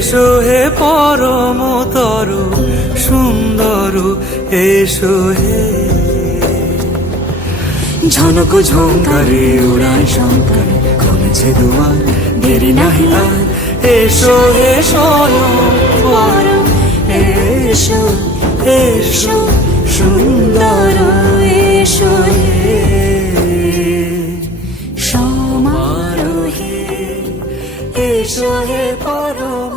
এসো হে পরমতর সুন্দর, এসো হে। ঝনক ঝঙ্কারে উড়ায় শঙ্কারে খুলেছে দুয়ার, দেরি নাহি আর, এসো হে স্বয়ং, এসো এসো সুন্দর, এসো হে সমারোহে, এসো হে পরম